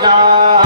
ra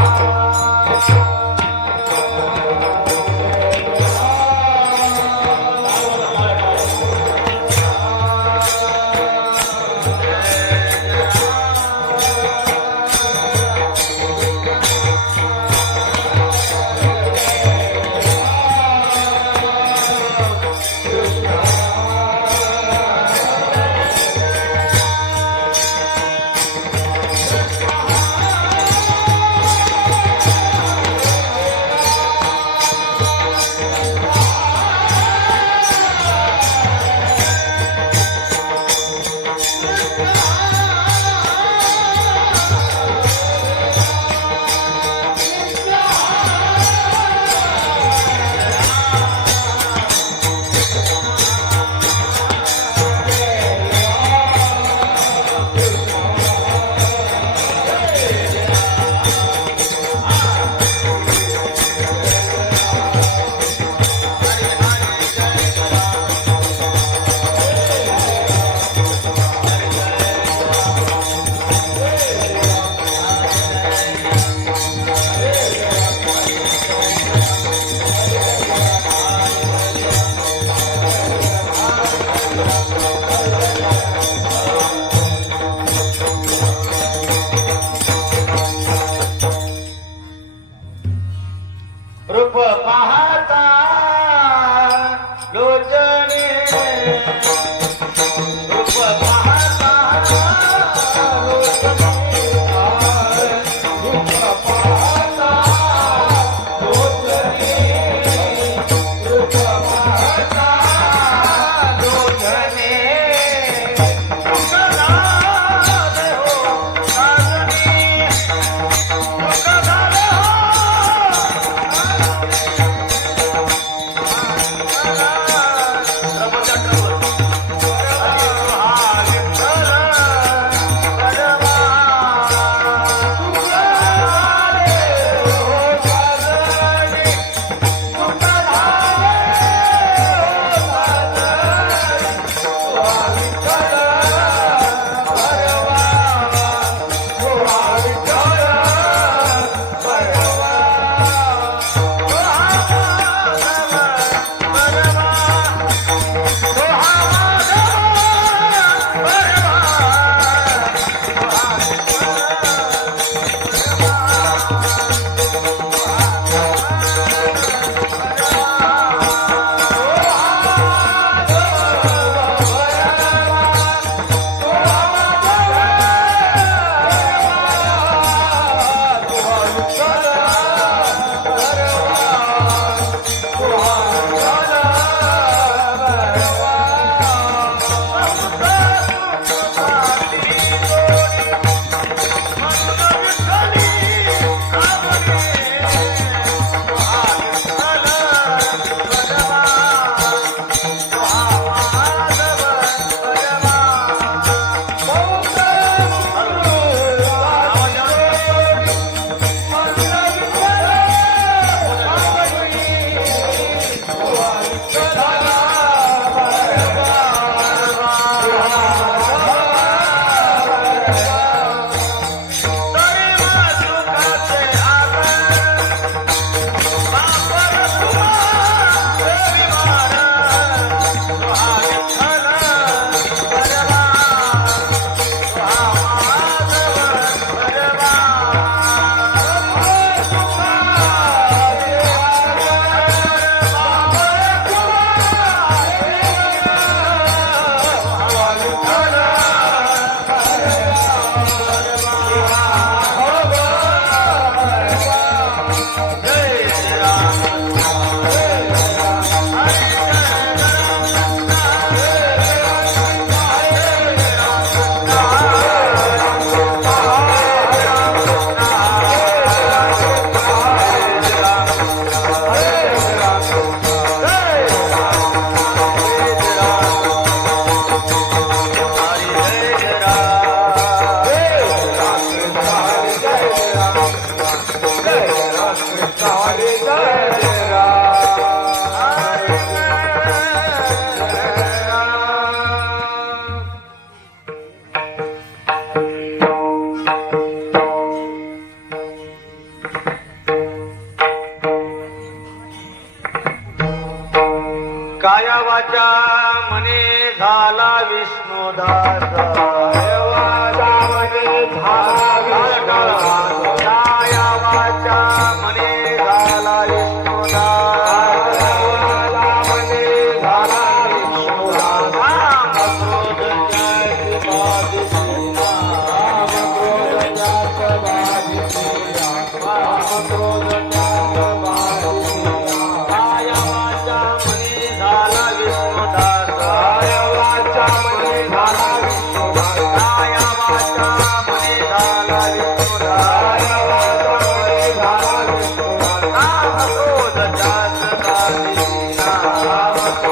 काया मने झाला विष्णुदास.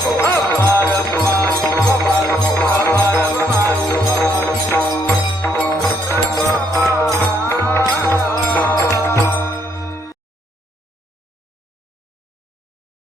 Oh.